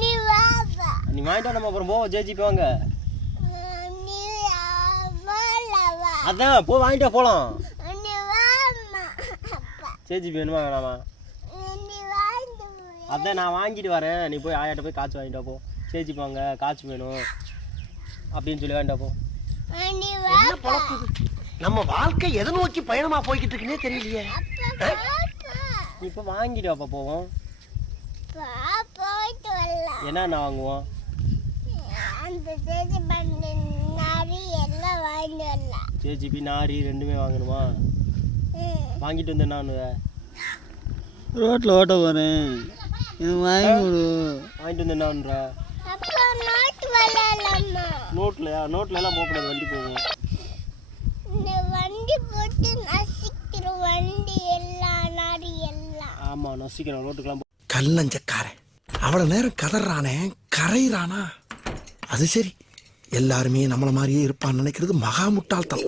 நீ வாப்பா. நீ வாங்கிட்டு நம்ம அப்புறம் போவோம் ஜேஜிபி வாங்க. நீ வாப்பா. அதான் போ வாங்கிட்டு போகலாம். நீ வாம்மா. ஜேஜிபி வேணுமா வேணாமா? நீ வாங்கிட்டு அதான் நான் வாங்கிட்டு வரேன், நீ போய் ஆயாட்ட போய் காய்ச்சி வாங்கிட்டு போ. ஜேஜிபி வாங்க காய்ச்சி வேணும் அப்படின்னு சொல்லி வாங்கிட்டு போ. நீ என்ன பழக்குது? நம்ம வாழ்க்கை எதை நோக்கி பயணமா போய்கிட்டு இருக்குன்னே தெரியலையே. நீ இப்போ வாங்கிட்டு வாப்பா போவோம். போயிட்டு வரலாம். என்ன வாங்குவோம்? அந்த தேதி பண்ணி நாரி எல்லாம் வாங்கிட்டு வரலாம். ஜேஜிபி நாரி ரெண்டுமே வாங்கணுமா? வாங்கிட்டு வந்து என்ன பண்ணுவேன்? ரோட்டில் ஓட்ட போகிறேன், இது வாங்கி கொடு. வாங்கிட்டு வந்து என்ன பண்ணுற? அப்போ நோட்டு வரலாமா? நோட்லையா? நோட்டில் எல்லாம் போகக்கூடாது, வண்டி போகும். இந்த வண்டி போட்டு நசிக்கிற வண்டி எல்லாம் நாரி எல்லாம். ஆமாம் நசிக்கிறோம் ரோட்டுக்கெல்லாம். கல்லஞ்சக்காரன் அவ்வளவு நேரம் கதறானே, கரையிறானா? அது சரி, எல்லாருமே நம்மள மாதிரியே இருப்பான்னு நினைக்கிறது மகா முட்டாள்தான்.